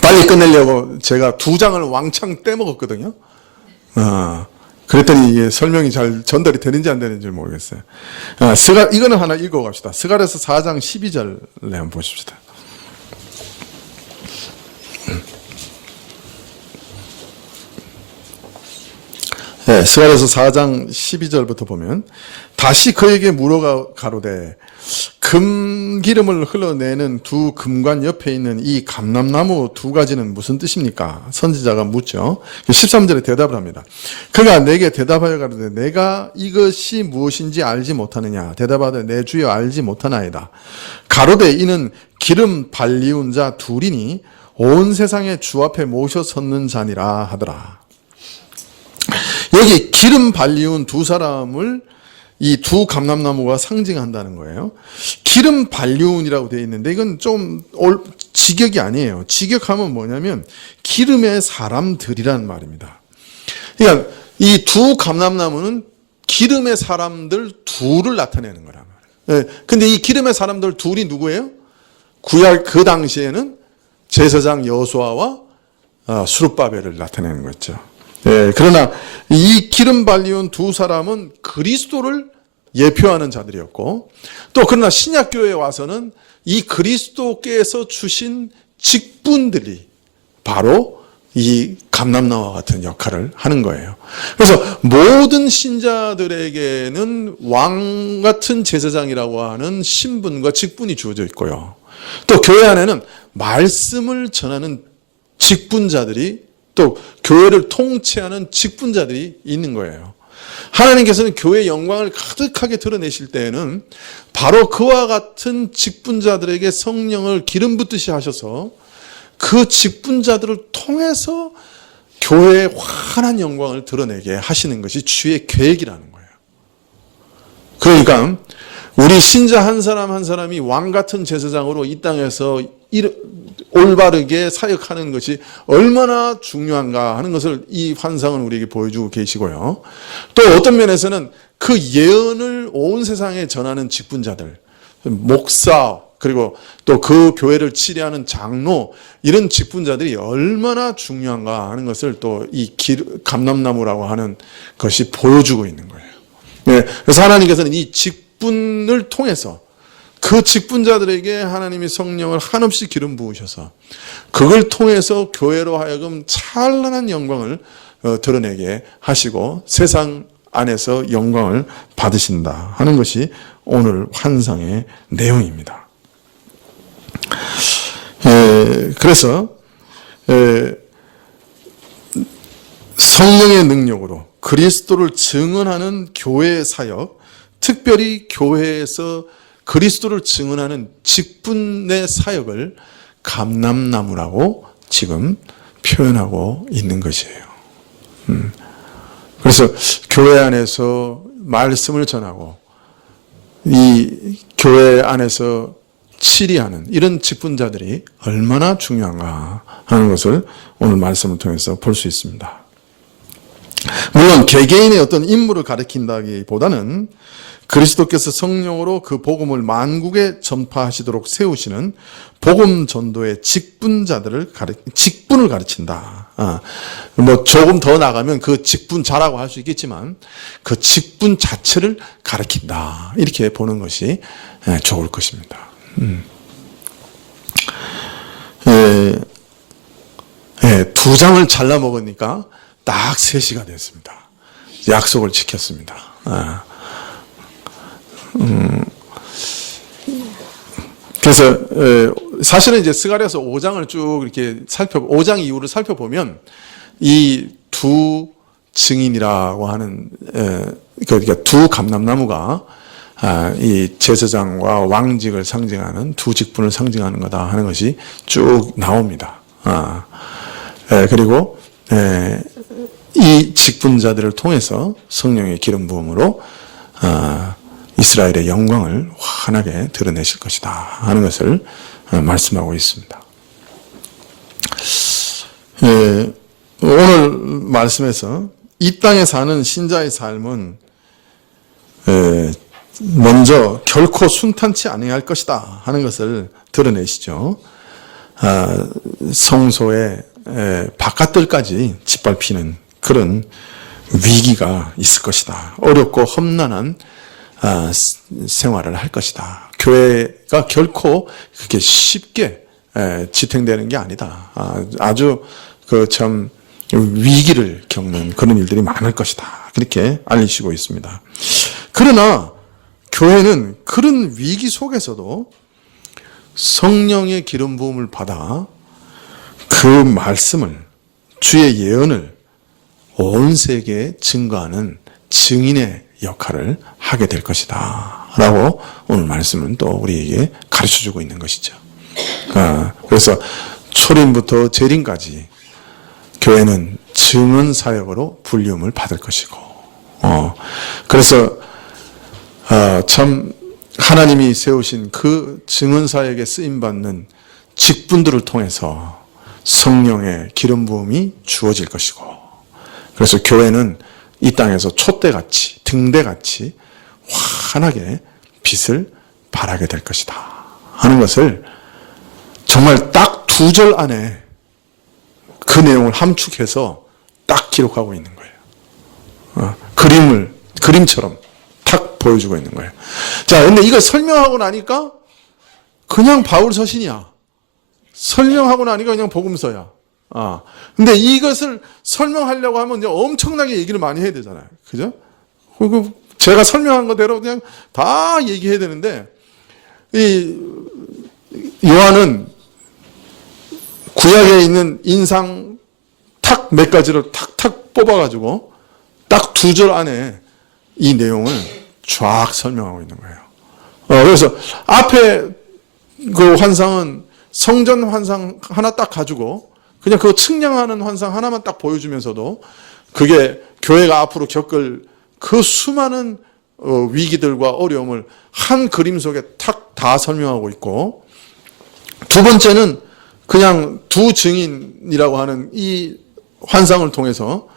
빨리 끝내려고 제가 2장을 왕창 떼먹었거든요. 그랬더니 이게 설명이 잘 전달이 되는지 안 되는지 모르겠어요. 이거는 하나 읽어갑시다. 스가랴서 4장 12절 한번 보십시다. 스가랴서 4장 12절부터 보면, 다시 그에게 물어 가로되 금기름을 흘러내는 두 금관 옆에 있는 이 감람나무 2가지는 무슨 뜻입니까? 선지자가 묻죠. 13절에 대답을 합니다. 그가 내게 대답하여 가로되 내가 이것이 무엇인지 알지 못하느냐? 대답하되 내 주여 알지 못하나이다. 가로되 이는 기름 발리운 자 둘이니 온 세상의 주 앞에 모셔 섰는 자니라 하더라. 여기 기름 발리운 두 사람을 이 두 감람나무가 상징한다는 거예요. 기름 발리운이라고 되어 있는데 이건 좀 직역이 아니에요. 직역하면 뭐냐면 기름의 사람들이라는 말입니다. 그러니까 이 두 감람나무는 기름의 사람들 둘을 나타내는 거란 말이에요. 근데 이 기름의 사람들 둘이 누구예요? 구약 그 당시에는 제사장 여호수아와 스룹바벨을 나타내는 거죠. 그러나 이 기름 발리운 두 사람은 그리스도를 예표하는 자들이었고, 또 그러나 신약교회에 와서는 이 그리스도께서 주신 직분들이 바로 이 감람나무와 같은 역할을 하는 거예요. 그래서 모든 신자들에게는 왕 같은 제사장이라고 하는 신분과 직분이 주어져 있고요. 또 교회 안에는 말씀을 전하는 직분자들이, 또 교회를 통치하는 직분자들이 있는 거예요. 하나님께서는 교회의 영광을 가득하게 드러내실 때에는 바로 그와 같은 직분자들에게 성령을 기름 붓듯이 하셔서 그 직분자들을 통해서 교회의 환한 영광을 드러내게 하시는 것이 주의 계획이라는 거예요. 그러니까 우리 신자 한 사람 한 사람이 왕 같은 제사장으로 이 땅에서 올바르게 사역하는 것이 얼마나 중요한가 하는 것을 이 환상은 우리에게 보여주고 계시고요. 또 어떤 면에서는 그 예언을 온 세상에 전하는 직분자들, 목사, 그리고 또 그 교회를 치리하는 장로, 이런 직분자들이 얼마나 중요한가 하는 것을 또 이 감람나무라고 하는 것이 보여주고 있는 거예요. 그래서 하나님께서는 이 직분을 통해서 그 직분자들에게 하나님이 성령을 한없이 기름 부으셔서 그걸 통해서 교회로 하여금 찬란한 영광을 드러내게 하시고 세상 안에서 영광을 받으신다 하는 것이 오늘 환상의 내용입니다. 그래서 성령의 능력으로 그리스도를 증언하는 교회의 사역, 특별히 교회에서 그리스도를 증언하는 직분의 사역을 감람나무라고 지금 표현하고 있는 것이에요. 그래서 교회 안에서 말씀을 전하고 이 교회 안에서 치리하는 이런 직분자들이 얼마나 중요한가 하는 것을 오늘 말씀을 통해서 볼 수 있습니다. 물론 개개인의 어떤 임무를 가리킨다기보다는 그리스도께서 성령으로 그 복음을 만국에 전파하시도록 세우시는 복음 전도의 직분자들을 직분을 가르친다. 뭐 조금 더 나가면 그 직분 자라고 할 수 있겠지만 그 직분 자체를 가르친다. 이렇게 보는 것이 좋을 것입니다. 두 장을 잘라 먹으니까 딱 3시가 됐습니다. 약속을 지켰습니다. 그래서 사실은 이제 스가랴서 5장을 쭉 이렇게 5장 이후를 살펴보면 이 두 증인이라고 하는 그러니까 두 감람나무가 이 제사장과 왕직을 상징하는 두 직분을 상징하는 거다 하는 것이 쭉 나옵니다. 그리고 이 직분자들을 통해서 성령의 기름 부음으로 이스라엘의 영광을 환하게 드러내실 것이다 하는 것을 말씀하고 있습니다. 오늘 말씀에서 이 땅에 사는 신자의 삶은 먼저 결코 순탄치 아니할 것이다 하는 것을 드러내시죠. 성소의 바깥들까지 짓밟히는 그런 위기가 있을 것이다. 어렵고 험난한 생활을 할 것이다. 교회가 결코 그렇게 쉽게 지탱되는 게 아니다. 아주 참 위기를 겪는 그런 일들이 많을 것이다. 그렇게 알리시고 있습니다. 그러나 교회는 그런 위기 속에서도 성령의 기름 부음을 받아 그 말씀을, 주의 예언을 온 세계에 증거하는 증인의 역할을 하게 될 것이다 라고 오늘 말씀은 또 우리에게 가르쳐주고 있는 것이죠. 그래서 초림부터 재림까지 교회는 증언 사역으로 불리움을 받을 것이고, 그래서 참 하나님이 세우신 그 증언 사역에 쓰임 받는 직분들을 통해서 성령의 기름 부음이 주어질 것이고, 그래서 교회는 이 땅에서 촛대같이 등대같이 환하게 빛을 발하게 될 것이다 하는 것을 정말 딱 2절 안에 그 내용을 함축해서 딱 기록하고 있는 거예요. 그림처럼 탁 보여주고 있는 거예요. 자, 근데 이걸 설명하고 나니까 그냥 바울 서신이야. 설명하고 나니까 그냥 복음서야. 근데 이것을 설명하려고 하면 이제 엄청나게 얘기를 많이 해야 되잖아요. 그죠? 그리고 제가 설명한 거대로 그냥 다 얘기해야 되는데, 이 요한은 구약에 있는 인상 탁 몇 가지를 탁탁 뽑아가지고 딱 2절 안에 이 내용을 쫙 설명하고 있는 거예요. 그래서 앞에 그 환상은 성전 환상 하나 딱 가지고 그냥 그 측량하는 환상 하나만 딱 보여주면서도 그게 교회가 앞으로 겪을 그 수많은 위기들과 어려움을 한 그림 속에 탁 다 설명하고 있고, 두 번째는 그냥 두 증인이라고 하는 이 환상을 통해서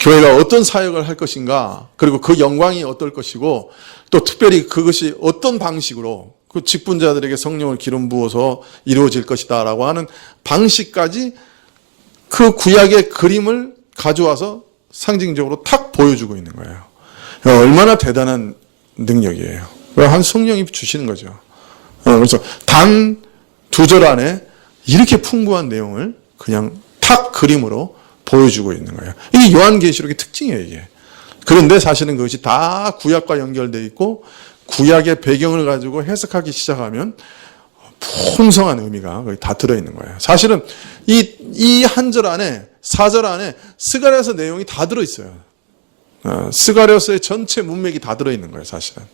교회가 어떤 사역을 할 것인가, 그리고 그 영광이 어떨 것이고, 또 특별히 그것이 어떤 방식으로 그 직분자들에게 성령을 기름 부어서 이루어질 것이다 라고 하는 방식까지 그 구약의 그림을 가져와서 상징적으로 탁 보여주고 있는 거예요. 얼마나 대단한 능력이에요. 한 성령이 주시는 거죠. 그래서 단 2절 안에 이렇게 풍부한 내용을 그냥 탁 그림으로 보여주고 있는 거예요. 이게 요한계시록의 특징이에요, 이게. 그런데 사실은 그것이 다 구약과 연결되어 있고 구약의 배경을 가지고 해석하기 시작하면 풍성한 의미가 거기 다 들어있는 거예요. 사실은 이 한 절 안에, 4절 안에 스가랴서 내용이 다 들어있어요. 스가랴서의 전체 문맥이 다 들어있는 거예요, 사실은.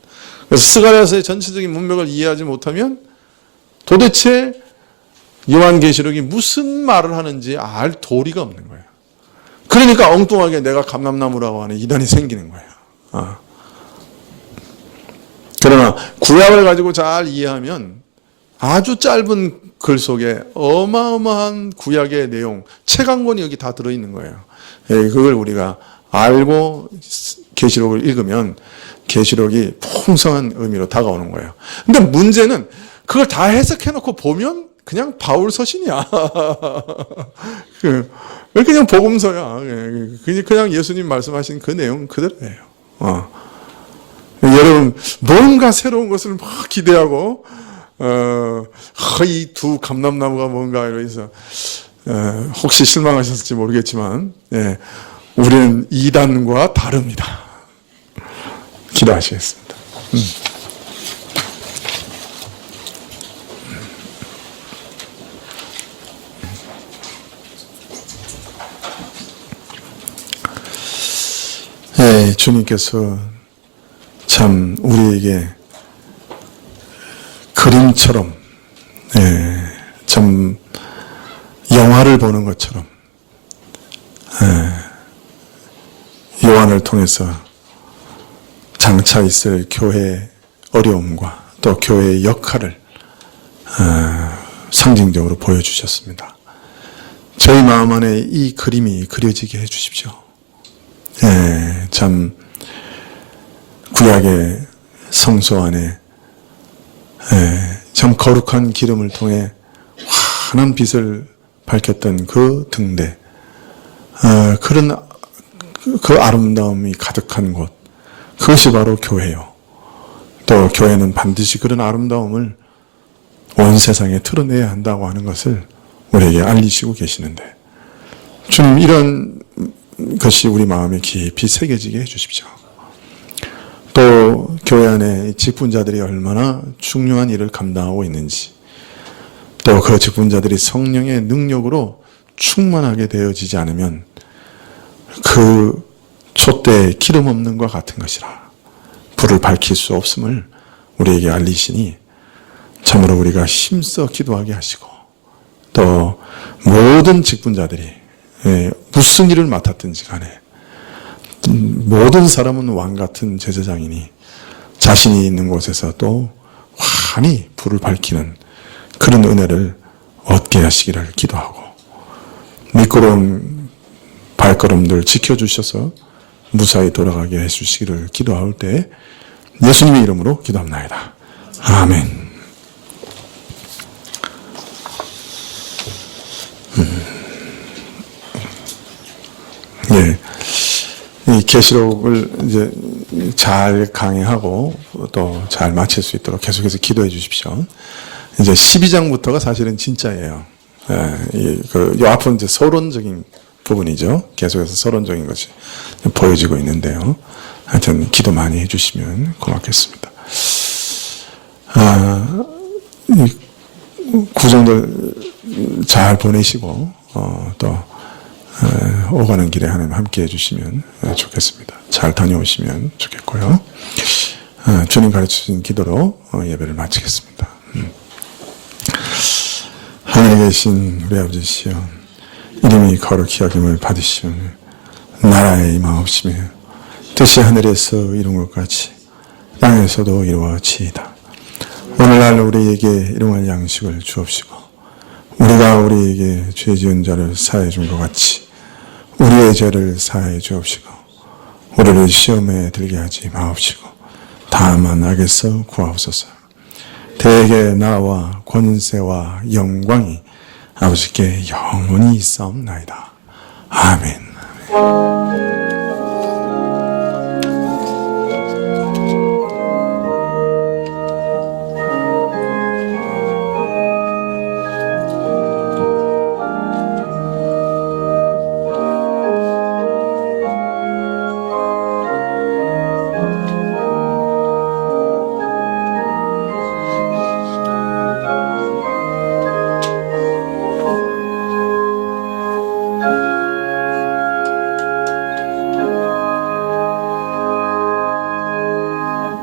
그래서 스가랴서의 전체적인 문맥을 이해하지 못하면 도대체 요한계시록이 무슨 말을 하는지 알 도리가 없는 거예요. 그러니까 엉뚱하게 내가 감람나무라고 하는 이단이 생기는 거예요. 그러나 구약을 가지고 잘 이해하면 아주 짧은 글 속에 어마어마한 구약의 내용, 책 한 권이 여기 다 들어있는 거예요. 그걸 우리가 알고 계시록을 읽으면 계시록이 풍성한 의미로 다가오는 거예요. 근데 문제는 그걸 다 해석해놓고 보면 그냥 바울 서신이야. 그냥 복음서야. 그냥 예수님 말씀하신 그 내용 그대로예요. 여러분 뭔가 새로운 것을 막 기대하고 이 두 감람나무가 뭔가 이러면서 혹시 실망하셨을지 모르겠지만 우리는 이단과 다릅니다. 기도하시겠습니다. 예, 주님께서 참 우리에게 그림처럼, 예, 참 영화를 보는 것처럼, 예, 요한을 통해서 장차 있을 교회의 어려움과 또 교회의 역할을 상징적으로 보여주셨습니다. 저희 마음 안에 이 그림이 그려지게 해주십시오. 예, 참 구약의 성소 안에 참 거룩한 기름을 통해 환한 빛을 밝혔던 그 등대, 그런 그 아름다움이 가득한 곳, 그것이 바로 교회요. 또 교회는 반드시 그런 아름다움을 온 세상에 드러내야 한다고 하는 것을 우리에게 알리시고 계시는데, 주님 이런 것이 우리 마음에 깊이 새겨지게 해주십시오. 또 교회 안에 직분자들이 얼마나 중요한 일을 감당하고 있는지, 또 그 직분자들이 성령의 능력으로 충만하게 되어지지 않으면 그 촛대에 기름 없는 것 같은 것이라 불을 밝힐 수 없음을 우리에게 알리시니 참으로 우리가 힘써 기도하게 하시고, 또 모든 직분자들이 무슨 일을 맡았든지 간에 모든 사람은 왕 같은 제사장이니 자신이 있는 곳에서 또 환히 불을 밝히는 그런 은혜를 얻게 하시기를 기도하고, 미끄러운 발걸음들 지켜주셔서 무사히 돌아가게 해주시기를 기도할 때 예수님의 이름으로 기도합나이다. 아멘. 예. 이 계시록을 이제 잘 강의하고 또 잘 마칠 수 있도록 계속해서 기도해 주십시오. 이제 12장부터가 사실은 진짜예요. 예, 요 앞은 이제 서론적인 부분이죠. 계속해서 서론적인 것이 보여지고 있는데요. 하여튼 기도 많이 해주시면 고맙겠습니다. 이 구정들 잘 보내시고 또 오가는 길에 하나님 함께 해주시면 좋겠습니다. 잘 다녀오시면 좋겠고요. 주님 가르쳐주신 기도로 예배를 마치겠습니다. 하늘에 계신 우리 아버지시여, 이름이 거룩히 여김을 받으시오. 나라에 임하옵시며 뜻이 하늘에서 이룬 것 같이 땅에서도 이루어지이다. 오늘날 우리에게 일용할 양식을 주옵시고, 우리가 우리에게 죄 지은 자를 사하여 준 것 같이 우리의 죄를 사하여 주옵시고, 우리를 시험에 들게 하지 마옵시고 다만 악에서 구하옵소서. 대개 나와 권세와 영광이 아버지께 영원히 있사옵나이다. 아멘.